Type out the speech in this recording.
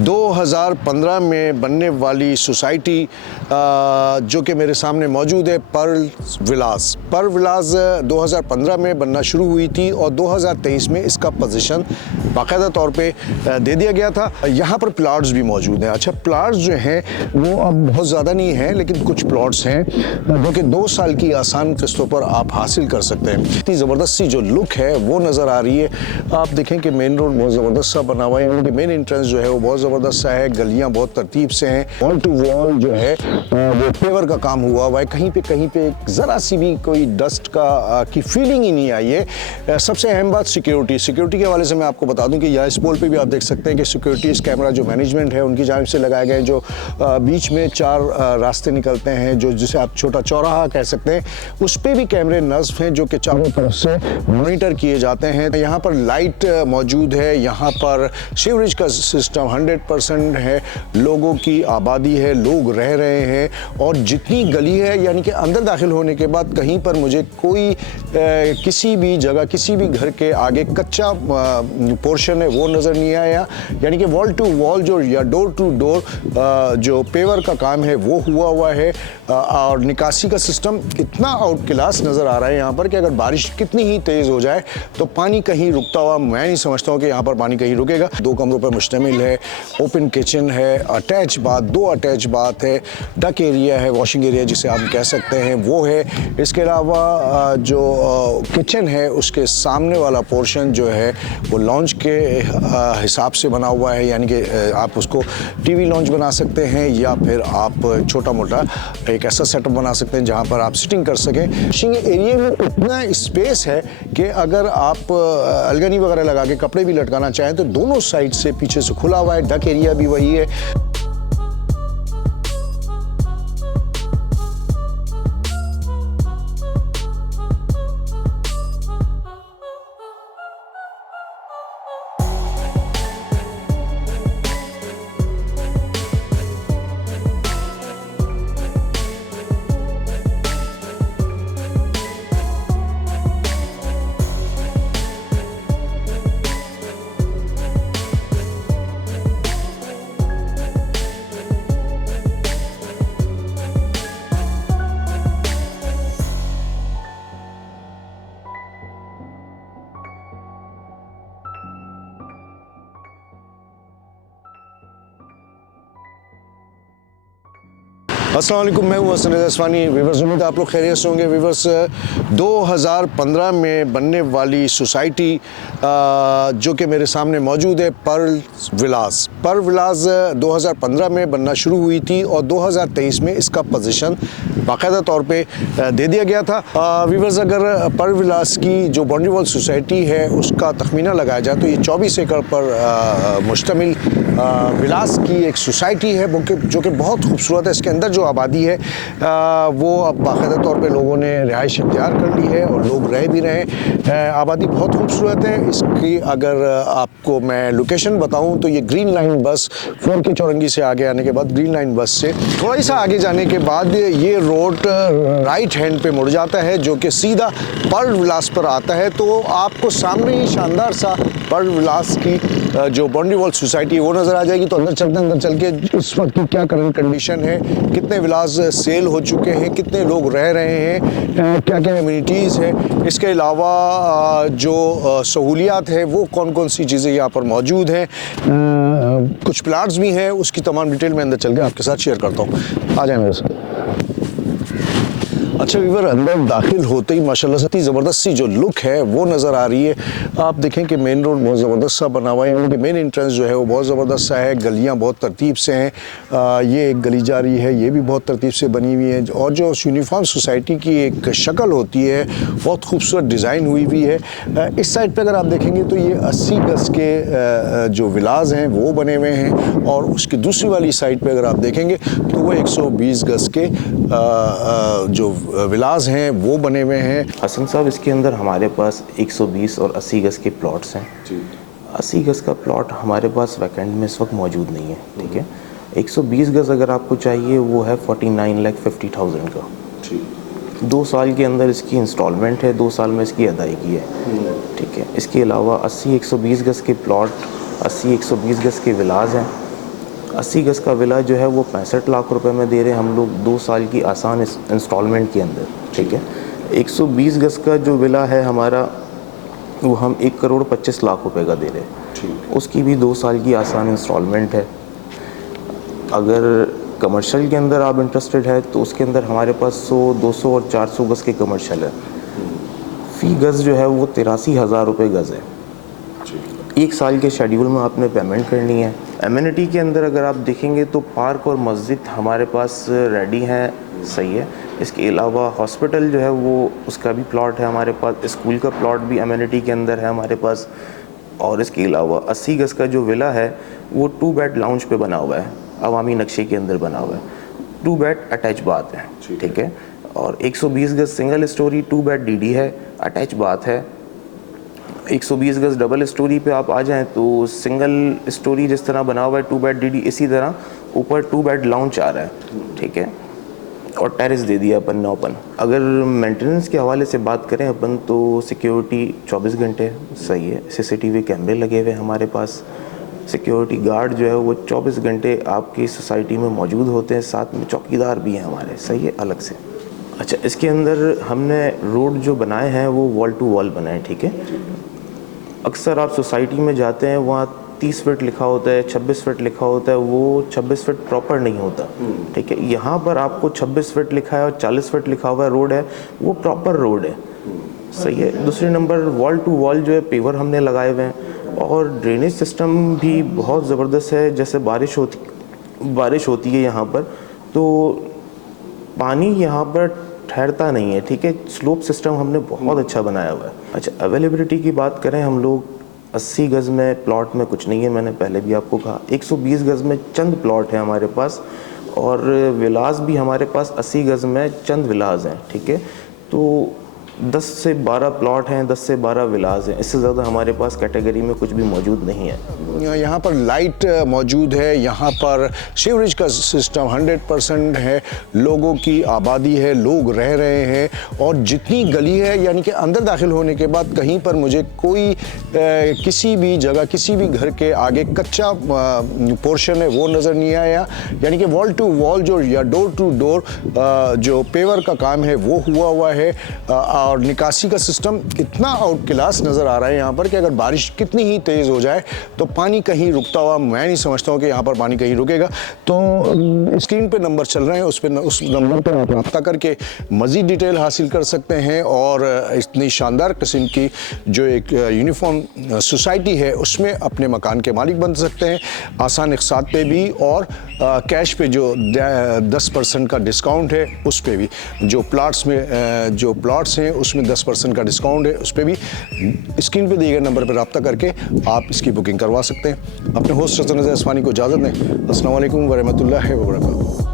2015 में बनने वाली सोसाइटी जो कि मेरे सामने मौजूद है, पर्ल विलास 2015 में बनना शुरू हुई थी और 2023 में इसका पोजीशन बाकायदा तौर पे दे दिया गया था। यहाँ पर प्लाट्स भी मौजूद हैं। अच्छा, प्लाट्स जो हैं वो अब बहुत ज़्यादा नहीं हैं, लेकिन कुछ प्लॉट्स हैं जो कि 2 साल की आसान किस्तों पर आप हासिल कर सकते हैं। इतनी ज़बरदस्त सी जो लुक है वो नज़र आ रही है। आप देखें कि मेन रोड बहुत ज़बरदस्त सा बना हुआ है, यानी कि मेन एंट्रेंस जो है वो बहुत ज़बरदस्त सा है, गलियाँ बहुत तरतीब से हैं, वॉल टू वॉल जो है वो पेवर का काम हुआ हुआ है। कहीं पे ज़रा सी भी कोई डस्ट की फीलिंग ही नहीं आई है। सबसे अहम बात सिक्योरिटी के हवाले से मैं आपको बता दूं कि यहाँ इस पोल पे भी आप देख सकते हैं कि सिक्योरिटीज़ कैमरा जो मैनेजमेंट है उनकी जानिब से लगाए गए, जो बीच में 4 रास्ते निकलते हैं, जो जिसे आप छोटा चौराहा कह सकते हैं, उस पर भी कैमरे नस्ब हैं जो कि चारों तरफ से मॉनिटर किए जाते हैं। यहाँ पर लाइट मौजूद है, यहाँ पर सीवरेज का सिस्टम 100% है, लोगों की आबादी है, लोग रह रहे हैं। और जितनी गली है, यानी कि अंदर दाखिल होने के बाद कहीं पर मुझे कोई किसी भी जगह, किसी भी घर के आगे कच्चा पोर्शन है वो नज़र नहीं आया, यानी कि वॉल टू वॉल जो या डोर टू डोर जो पेवर का काम है वो हुआ है। और निकासी का सिस्टम इतना आउट क्लास नज़र आ रहा है यहाँ पर कि अगर बारिश कितनी ही तेज़ हो जाए तो पानी कहीं रुकता हुआ मैं नहीं समझता हूँ कि यहाँ पर पानी कहीं रुकेगा। 2 कमरों पर मुश्तमिल है, ओपन किचन है, अटैच बाथ, 2 अटैच बाथ है, डक एरिया है, वॉशिंग एरिया जिसे आप कह सकते हैं वो है। इसके अलावा जो किचन है उसके सामने वाला पोर्शन जो है वो लॉन्च के हिसाब से बना हुआ है, यानी कि आप उसको टीवी लॉन्च बना सकते हैं या फिर आप छोटा मोटा एक ऐसा सेटअप बना सकते हैं जहां पर आप सिटिंग कर सकें। वॉशिंग एरिया में इतना स्पेस है कि अगर आप अलगनी वगैरह लगा के कपड़े भी लटकाना चाहें तो दोनों साइड से पीछे से खुला हुआ है। डक एरिया भी वही है। अस्सलाम वालेकुम, मैं हूँ हसन रज़वानी। वीवर्स, उम्मीद आप लोग खैरियत से होंगे। वीवर्स, 2015 में बनने वाली सोसाइटी जो कि मेरे सामने मौजूद है, पर्ल विलास 2015 में बनना शुरू हुई थी और 2023 में इसका पोजीशन बाकायदा तौर पे दे दिया गया था। वीवर्स, अगर पर्ल विलास की जो बाउंड्री वॉल सोसाइटी है उसका तखमीना लगाया जाए तो ये 24 एकड़ पर मुश्तमिल विलास की एक सोसाइटी है जो कि बहुत खूबसूरत है। इसके अंदर जो आबादी है वो अब बाकायदा तौर पे लोगों ने रिहाइश इख्तियार कर ली है और लोग रह भी रहे हैं। आबादी बहुत खूबसूरत है। इसकी अगर आपको मैं लोकेशन बताऊं तो ये ग्रीन लाइन बस 4 के चौरंगी से आगे आने के बाद ग्रीन लाइन बस से थोड़ा सा आगे जाने के बाद ये रोड राइट हैंड पे मुड़ जाता है जो कि सीधा पर्ल विलास पर आता है। तो आपको सामने ही शानदार सा पर्ल विलास की जो बाउंड्री वॉल सोसाइटी है वो नज़र आ जाएगी। तो अंदर चल के इस वक्त की क्या करंट कंडीशन है, कितने विलास सेल हो चुके हैं, कितने लोग रह रहे हैं, क्या क्या एमिनिटीज़ है, इसके अलावा जो सहूलियात है वो कौन कौन सी चीज़ें यहाँ पर मौजूद हैं, कुछ प्लाट्स भी हैं, उसकी तमाम डिटेल में अंदर चल के आपके साथ शेयर करता हूँ। आ जाए मेरे साथ। अच्छा वीवर, अंदर दाखिल होते ही माशाल्लाह से इतनी ज़बरदस्त सी जो लुक है वो नज़र आ रही है। आप देखें कि मेन रोड बहुत ज़बरदस्त सा बना हुआ है, यानी कि मेन एंट्रेंस जो है वो बहुत ज़बरदस्त सा है, गलियां बहुत तरतीब से हैं। ये एक गली जा रही है, ये भी बहुत तरतीब से बनी हुई है और जो यूनिफॉर्म सोसाइटी की एक शक्ल होती है बहुत खूबसूरत डिज़ाइन हुई हुई है। इस साइड पर अगर आप देखेंगे तो ये 80 गज के जो विलास हैं वो बने हुए हैं और उसकी दूसरी वाली साइड पर अगर आप देखेंगे तो वो 120 गज के जो विलास हैं वो बने हुए हैं। हसन साहब, इसके अंदर हमारे पास 120 और 80 गज के प्लॉट्स हैं। 80 गज का प्लॉट हमारे पास वैकेंट में इस वक्त मौजूद नहीं है, ठीक है। 120 गज अगर आपको चाहिए वो है 49,50,000 का। 2 साल के अंदर इसकी इंस्टॉलमेंट है, 2 साल में इसकी अदायगी है, ठीक है। इसके अलावा 80 120 गज के प्लॉट, 80 120 गज के विलास हैं 80 गज़ का विला जो है वो 65 लाख रुपए में दे रहे हैं हम लोग 2 साल की आसान इंस्टॉलमेंट के अंदर, ठीक है। 120 गज़ का जो विला है हमारा वो हम 1 करोड़ 25 लाख रुपए का दे रहे हैं, उसकी भी 2 साल की आसान इंस्टॉलमेंट है। अगर कमर्शियल के अंदर आप इंटरेस्टेड है तो उसके अंदर हमारे पास 100, 200 और 400 गज़ के कमर्शियल है। फ़ी गज़ जो है वो 83,000 रुपये गज़ है। 1 साल के शेड्यूल में आपने पेमेंट करनी है। एमिनिटी के अंदर अगर आप देखेंगे तो पार्क और मस्जिद हमारे पास रेडी हैं, सही है। इसके अलावा हॉस्पिटल जो है वो उसका भी प्लॉट है हमारे पास, स्कूल का प्लॉट भी एमिनिटी के अंदर है हमारे पास। और इसके अलावा 80 गज़ का जो विला है वो 2 बेड लाउंज पे बना हुआ है, अवामी नक्शे के अंदर बना हुआ है। 2 बेड अटैच बाथ है, ठीक है। और 120 गज़ सिंगल स्टोरी 2 बेड डीडी है, अटैच बाथ है। 120 गज़ डबल स्टोरी पे आप आ जाएं तो सिंगल स्टोरी जिस तरह बना हुआ है 2 बेड डीडी, इसी तरह ऊपर 2 बेड लाउंज आ रहा है, ठीक है। और टेरेस दे दिया अपन ने ओपन। अगर मेंटेनेंस के हवाले से बात करें अपन तो सिक्योरिटी 24 घंटे, सही है। CCTV कैमरे लगे हुए हमारे पास। सिक्योरिटी गार्ड जो है वो 24 घंटे आपकी सोसाइटी में मौजूद होते हैं, साथ में चौकीदार भी हैं हमारे, सही है, अलग से। अच्छा, इसके अंदर हमने रोड जो बनाए हैं वो वॉल टू वॉल बनाए, ठीक है। अक्सर आप सोसाइटी में जाते हैं वहाँ 30 फीट लिखा होता है, 26 फीट लिखा होता है, वो 26 फीट प्रॉपर नहीं होता, ठीक है। यहाँ पर आपको 26 फीट लिखा है और 40 फीट लिखा हुआ है रोड है, वो प्रॉपर रोड है, सही है। दूसरे नंबर वॉल टू वॉल जो है पेवर हमने लगाए हुए हैं और ड्रेनेज सिस्टम भी बहुत ज़बरदस्त है। जैसे बारिश होती है यहाँ पर तो पानी यहाँ पर ठहरता नहीं है, ठीक है। स्लोप सिस्टम हमने बहुत अच्छा बनाया हुआ है। अच्छा, अवेलेबिलिटी की बात करें हम लोग 80 गज़ में प्लॉट में कुछ नहीं है, मैंने पहले भी आपको कहा। 120 गज़ में चंद प्लॉट है हमारे पास और विलास भी हमारे पास 80 गज़ में चंद विलास हैं, ठीक है। तो 10 से 12 प्लॉट हैं, 10 से 12 विलास हैं, इससे ज़्यादा हमारे पास कैटेगरी में कुछ भी मौजूद नहीं है। यहाँ पर लाइट मौजूद है, यहाँ पर सीवरेज का सिस्टम 100% है, लोगों की आबादी है, लोग रह रहे हैं। और जितनी गली है यानी कि अंदर दाखिल होने के बाद कहीं पर मुझे कोई किसी भी जगह किसी भी घर के आगे कच्चा पोर्शन है वो नज़र नहीं आया। यानी कि वॉल टू वॉल जो या डोर टू डोर जो पेवर का काम है वो हुआ है। और निकासी का सिस्टम इतना आउट क्लास नज़र आ रहा है यहाँ पर कि अगर बारिश कितनी ही तेज़ हो जाए तो पानी कहीं रुकता हुआ मैं नहीं समझता हूँ कि यहाँ पर पानी कहीं रुकेगा। तो स्क्रीन पे नंबर चल रहे हैं, उस नंबर पर आप रब्ता करके मज़ीद डिटेल हासिल कर सकते हैं और इतनी शानदार किस्म की जो एक यूनिफॉर्म सोसाइटी है उसमें अपने मकान के मालिक बन सकते हैं, आसान इक़सात पे भी और कैश पे जो 10% का डिस्काउंट है उस पर भी। जो प्लाट्स में जो प्लॉट्स हैं उसमें 10% का डिस्काउंट है, उस पर भी स्क्रीन पे दिए गए नंबर पर रब्ता करके आप इसकी बुकिंग करवा सकते हैं। अपने होस्ट रज़ा असमानी को इजाज़त दें। अस्सलाम वालेकुम व रहमतुल्लाहि व बरकातुहू।